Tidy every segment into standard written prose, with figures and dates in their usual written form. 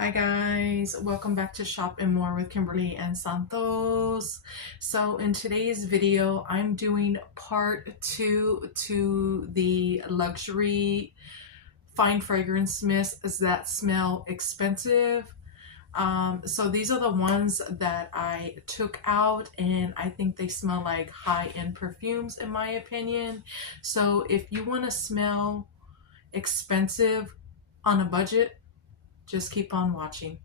Hi guys, welcome back to Shop and More with Kimberly and Santos. So in today's video, I'm doing part 2 to the luxury fine fragrance mists that smell expensive. So these are the ones that I took out and I think they smell like high-end perfumes in my opinion. So if you want to smell expensive on a budget, just keep on watching.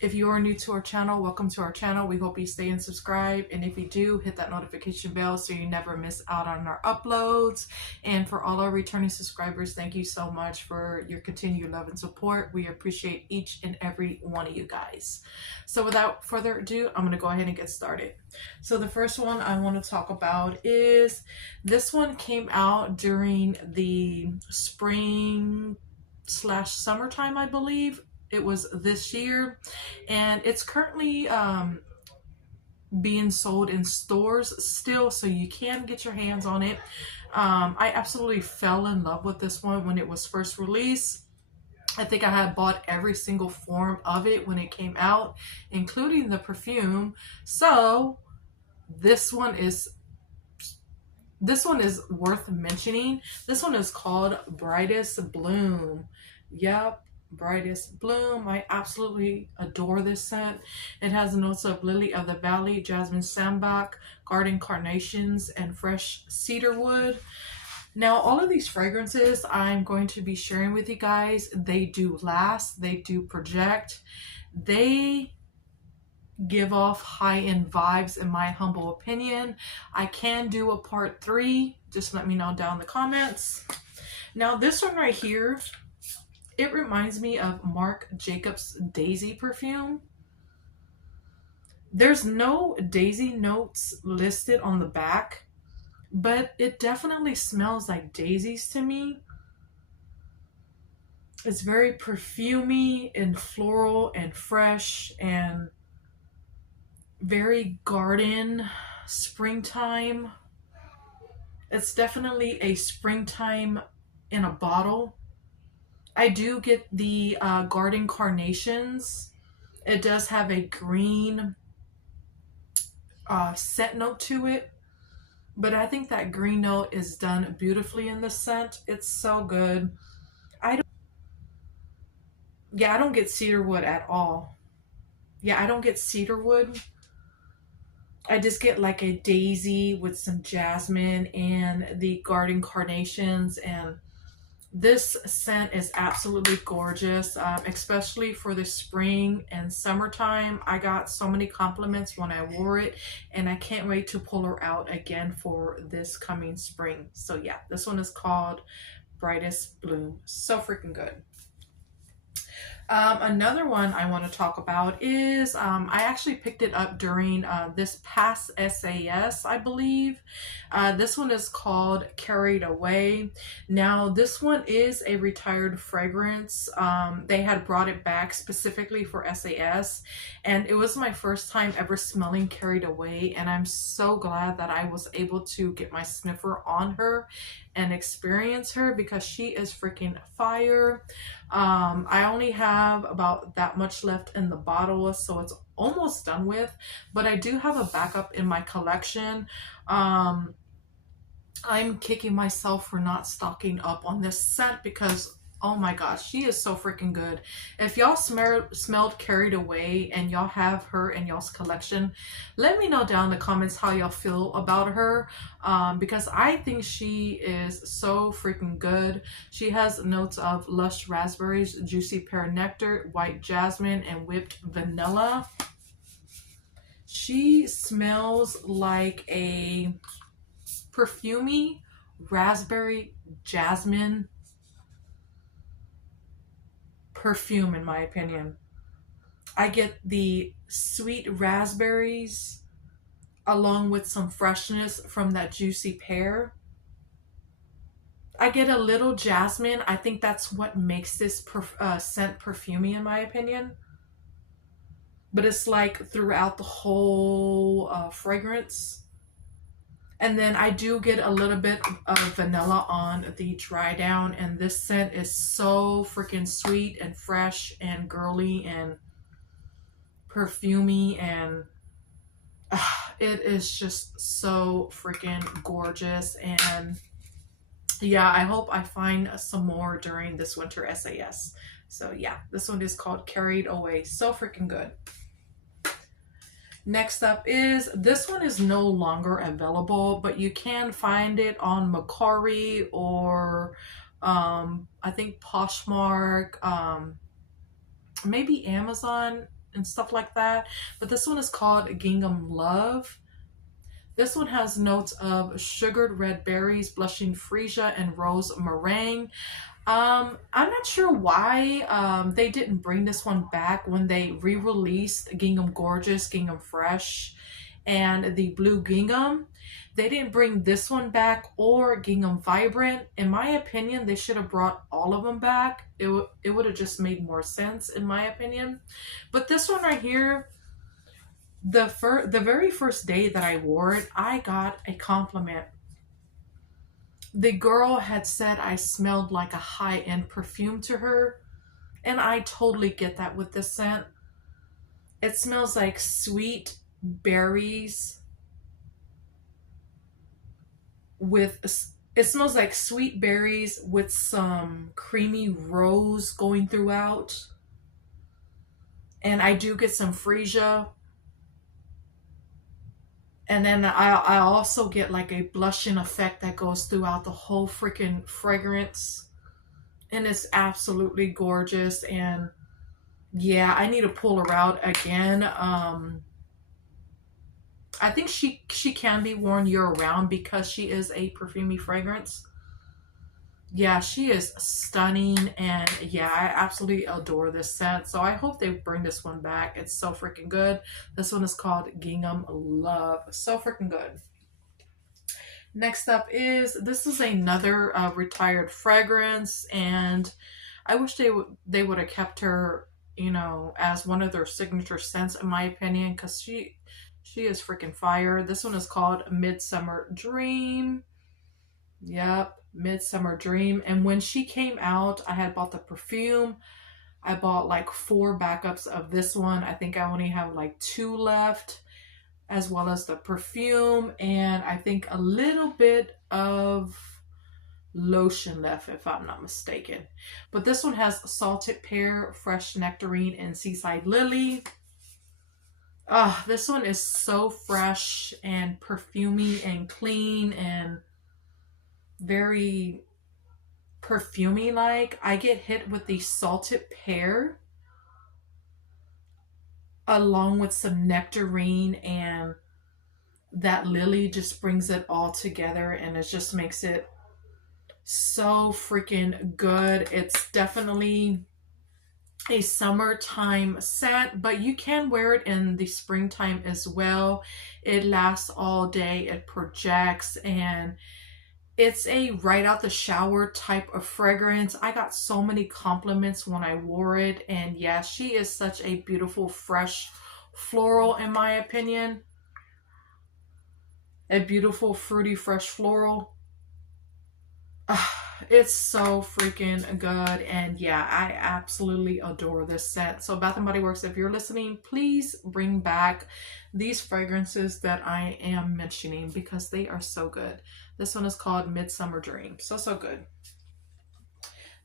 If you are new to our channel, welcome to our channel. We hope you stay and subscribe. And if you do, hit that notification bell so you never miss out on our uploads. And for all our returning subscribers, thank you so much for your continued love and support. We appreciate each and every one of you guys. So without further ado, I'm going to go ahead and get started. So the first one I want to talk about is this one came out during the spring/summertime, I believe. It was this year, and it's currently being sold in stores still, so you can get your hands on it. I absolutely fell in love with this one when it was first released. I think I had bought every single form of it when it came out, including the perfume. So this one is worth mentioning. This one is called Brightest Bloom. Yep, Brightest Bloom. I absolutely adore this scent. It has the notes of lily of the valley, jasmine sambac, garden carnations, and fresh cedar wood. Now, all of these fragrances I'm going to be sharing with you guys, they do last, they do project, they give off high-end vibes in my humble opinion. I can do a part 3. Just let me know down in the comments. Now, this one right here, it reminds me of Marc Jacobs Daisy perfume. There's no daisy notes listed on the back, but it definitely smells like daisies to me. It's very perfumey and floral and fresh and very garden, springtime. It's definitely a springtime in a bottle. I do get the garden carnations. It does have a green scent note to it, but I think that green note is done beautifully in the scent. It's so good. I don't get cedarwood at all. I don't get cedarwood. I just get like a daisy with some jasmine and the garden carnations, and this scent is absolutely gorgeous, especially for the spring and summertime. I got so many compliments when I wore it, and I can't wait to pull her out again for this coming spring. So yeah, this one is called Brightest Bloom. So freaking good. Another one I want to talk about is I actually picked it up during this past SAS, I believe. This one is called Carried Away. Now, this one is a retired fragrance. They had brought it back specifically for SAS, and it was my first time ever smelling Carried Away, and I'm so glad that I was able to get my sniffer on her and experience her because she is freaking fire. I only have about that much left in the bottle, so it's almost done with, but I do have a backup in my collection. I'm kicking myself for not stocking up on this scent because oh my gosh, she is so freaking good. If y'all smelled Carried Away and y'all have her in y'all's collection, let me know down in the comments how y'all feel about her, because I think she is so freaking good. She has notes of lush raspberries, juicy pear nectar, white jasmine, and whipped vanilla. She smells like a perfumey raspberry jasmine perfume, in my opinion. I get the sweet raspberries along with some freshness from that juicy pear. I get a little jasmine. I think that's what makes this scent perfumey, in my opinion. But it's like throughout the whole fragrance. And then I do get a little bit of vanilla on the dry down, and this scent is so freaking sweet and fresh and girly and perfumey, and it is just so freaking gorgeous. And yeah, I hope I find some more during this winter SAS. So yeah, this one is called Carried Away. So freaking good. Next up is, this one is no longer available, but you can find it on MERCARI or I think Poshmark, maybe Amazon and stuff like that. But this one is called Gingham Love. This one has notes of sugared red berries, blushing freesia, and rose meringue. I'm not sure why they didn't bring this one back when they re-released Gingham Gorgeous, Gingham Fresh, and the Blue Gingham. They didn't bring this one back or Gingham Vibrant. In my opinion, they should have brought all of them back. It would have just made more sense, in my opinion. But this one right here, the very first day that I wore it, I got a compliment. The girl had said I smelled like a high-end perfume to her, and I totally get that with this scent. It smells like sweet berries it smells like sweet berries with some creamy rose going throughout. And I do get some freesia. And then I also get like a blushing effect that goes throughout the whole freaking fragrance. And it's absolutely gorgeous. And yeah, I need to pull her out again. I think she can be worn year-round because she is a perfumey fragrance. Yeah, she is stunning, and yeah, I absolutely adore this scent. So I hope they bring this one back. It's so freaking good. This one is called Gingham Love. So freaking good. Next up is, this is another retired fragrance, and I wish they would have kept her, you know, as one of their signature scents, in my opinion, because she is freaking fire. This one is called Midsummer Dream. Yep, Midsummer Dream. And when she came out, I had bought the perfume. I bought like 4 backups of this one. I think I only have like 2 left, as well as the perfume, and I think a little bit of lotion left, if I'm not mistaken. But this one has salted pear, fresh nectarine, and seaside lily. This one is so fresh and perfumey and clean and very perfumey like. I get hit with the salted pear along with some nectarine, and that lily just brings it all together, and it just makes it so freaking good. It's definitely a summertime scent, but you can wear it in the springtime as well. It lasts all day, it projects, and it's a right out the shower type of fragrance. I got so many compliments when I wore it, and yeah, she is such a beautiful, fresh floral, in my opinion. A beautiful, fruity, fresh floral. It's so freaking good, and yeah, I absolutely adore this scent. So Bath & Body Works, if you're listening, please bring back these fragrances that I am mentioning because they are so good. This one is called Midsummer Dream. So good.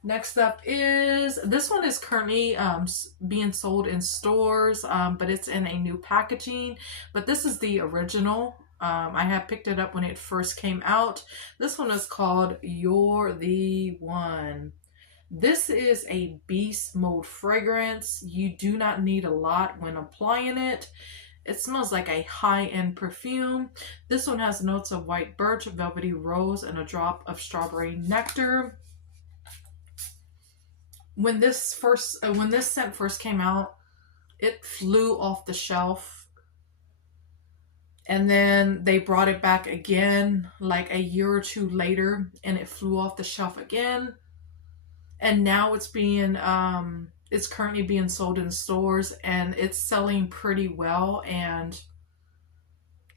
Next up is, this one is currently being sold in stores, but it's in a new packaging. But this is the original. I had picked it up when it first came out. This one is called You're the One. This is a beast mode fragrance. You do not need a lot when applying it. It smells like a high-end perfume. This one has notes of white birch, velvety rose, and a drop of strawberry nectar. When this scent first came out, it flew off the shelf. And then they brought it back again like a year or 2 later, and it flew off the shelf again. And now it's currently being sold in stores, and it's selling pretty well. And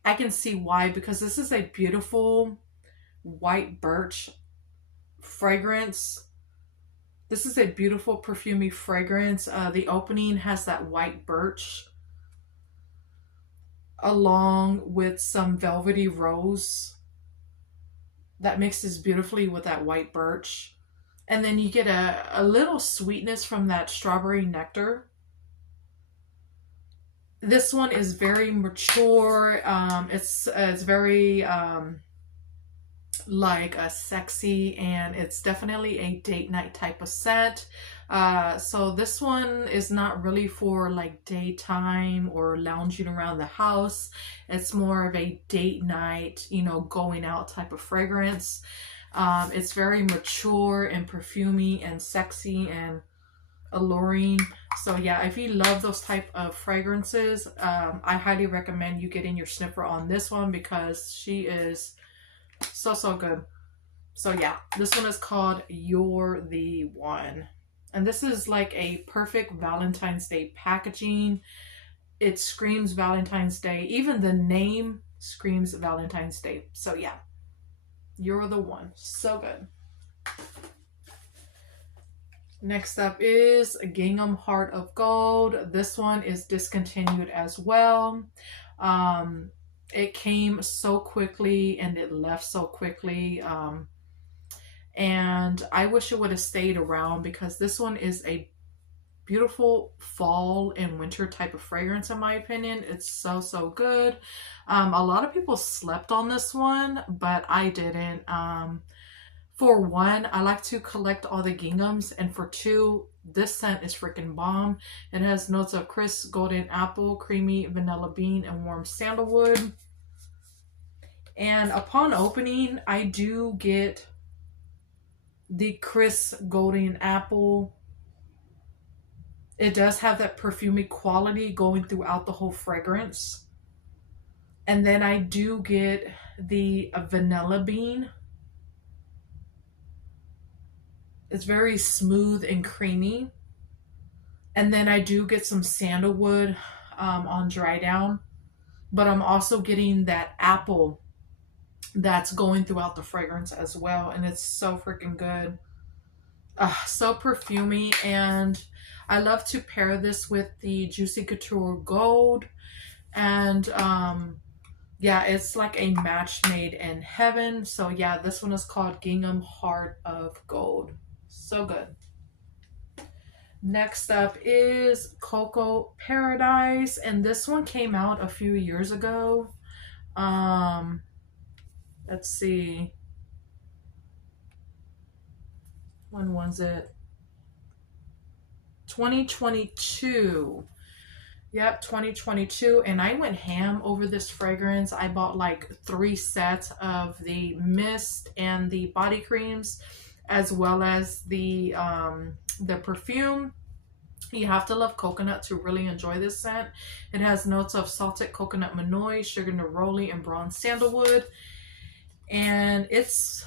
I can see why, because this is a beautiful white birch fragrance. This is a beautiful perfumey fragrance. The opening has that white birch along with some velvety rose that mixes beautifully with that white birch. And then you get a little sweetness from that strawberry nectar. This one is very mature. It's very like a sexy, and it's definitely a date night type of scent. So this one is not really for like daytime or lounging around the house. It's more of a date night, you know, going out type of fragrance. It's very mature and perfumey and sexy and alluring. So yeah, if you love those type of fragrances, I highly recommend you getting your sniffer on this one, because she is so good. So yeah, this one is called You're the One. And this is like a perfect Valentine's Day packaging. It screams Valentine's Day. Even the name screams Valentine's Day. So yeah, You're the One. So good. Next up is Gingham Heart of Gold. This one is discontinued as well. It came so quickly and it left so quickly. And I wish it would have stayed around, because this one is a beautiful fall and winter type of fragrance in my opinion. It's so good. A lot of people slept on this one, but I didn't. For one, I like to collect all the ginghams, and for two, this scent is freaking bomb. It has notes of crisp golden apple, creamy vanilla bean, and warm sandalwood. And upon opening, I do get the crisp golden apple. It does have that perfumey quality going throughout the whole fragrance. And then I do get the vanilla bean. It's very smooth and creamy. And then I do get some sandalwood on dry down. But I'm also getting that apple that's going throughout the fragrance as well. And it's so freaking good. So perfumey. And I love to pair this with the Juicy Couture Gold. And yeah, it's like a match made in heaven. So yeah, this one is called Gingham Heart of Gold. So good. Next up is Cocoa Paradise, and this one came out a few years ago. Let's see. When was it? 2022. Yep, 2022. And I went ham over this fragrance. I bought like 3 sets of the mist and the body creams, as well as the perfume. You have to love coconut to really enjoy this scent. It has notes of salted coconut manoi, sugar neroli, and bronze sandalwood. And it's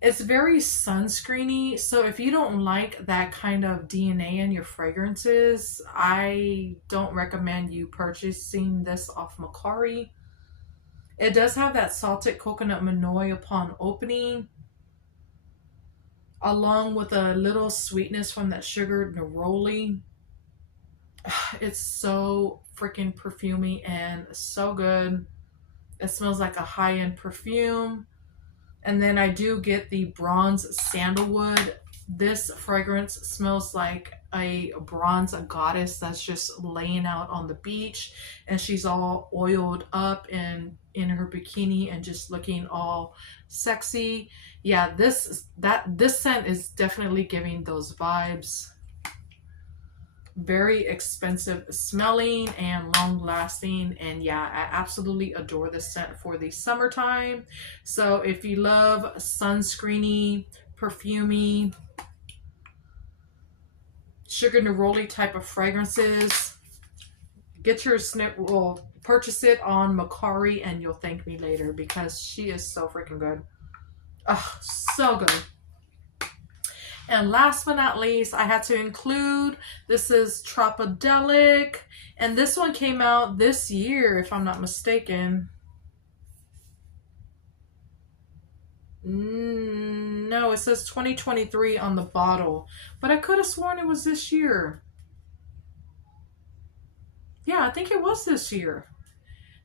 very sunscreeny. So if you don't like that kind of DNA in your fragrances, I don't recommend you purchasing this off MERCARI. It does have that salted coconut manoi upon opening, along with a little sweetness from that sugar neroli. It's so freaking perfumey and so good. It smells like a high-end perfume. And then I do get the bronze sandalwood. This fragrance smells like a bronze goddess that's just laying out on the beach, and she's all oiled up in her bikini and just looking all sexy. Yeah, this scent is definitely giving those vibes. Very expensive smelling and long lasting, and yeah, I absolutely adore this scent for the summertime. So if you love sunscreeny, perfumey, sugar neroli type of fragrances, get your purchase it on MERCARI, and you'll thank me later, because she is so freaking good. Oh, so good. And last but not least, I had to include, this is Tropidelic. And this one came out this year, if I'm not mistaken. No, it says 2023 on the bottle. But I could have sworn it was this year. Yeah, I think it was this year.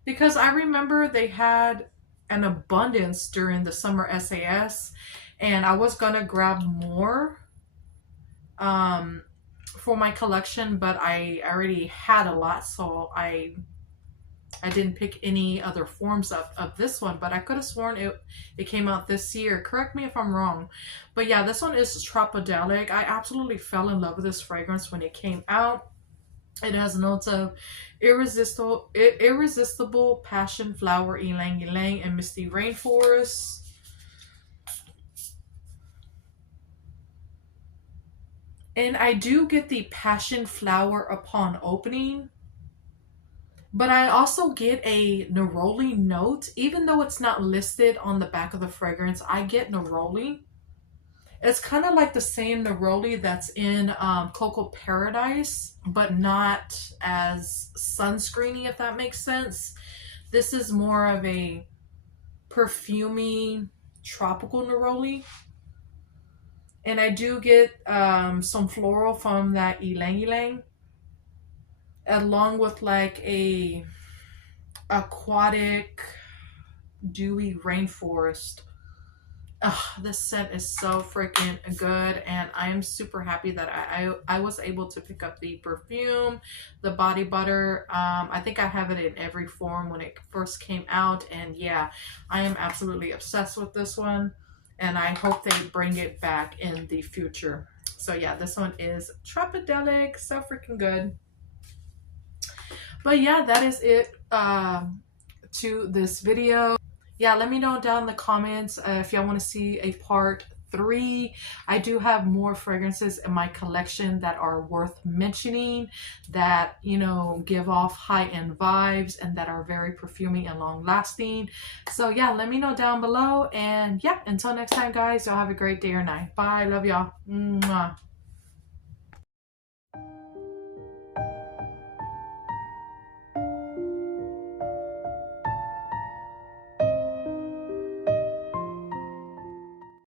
Because I remember they had an abundance during the summer SAS. And I was going to grab more for my collection. But I already had a lot. So I didn't pick any other forms of this one, but I could have sworn it came out this year. Correct me if I'm wrong. But yeah, this one is Tropidelic. I absolutely fell in love with this fragrance when it came out. It has notes of irresistible passion flower, ylang ylang, and misty rainforest. And I do get the passion flower upon opening. But I also get a neroli note, even though it's not listed on the back of the fragrance. I get neroli. It's kind of like the same neroli that's in Cocoa Paradise, but not as sunscreeny, if that makes sense. This is more of a perfumey, tropical neroli. And I do get some floral from that ylang ylang, along with like a aquatic dewy rainforest. This scent is so freaking good, and I am super happy that I was able to pick up the perfume, the body butter. I think I have it in every form when it first came out, and yeah, I am absolutely obsessed with this one, and I hope they bring it back in the future. So yeah, this one is Tropidelic, so freaking good. But yeah, that is it to this video. Yeah, let me know down in the comments if y'all want to see a part 3. I do have more fragrances in my collection that are worth mentioning, that, you know, give off high-end vibes and that are very perfumey and long-lasting. So yeah, let me know down below. And yeah, until next time, guys, y'all have a great day or night. Bye. Love y'all. Mwah.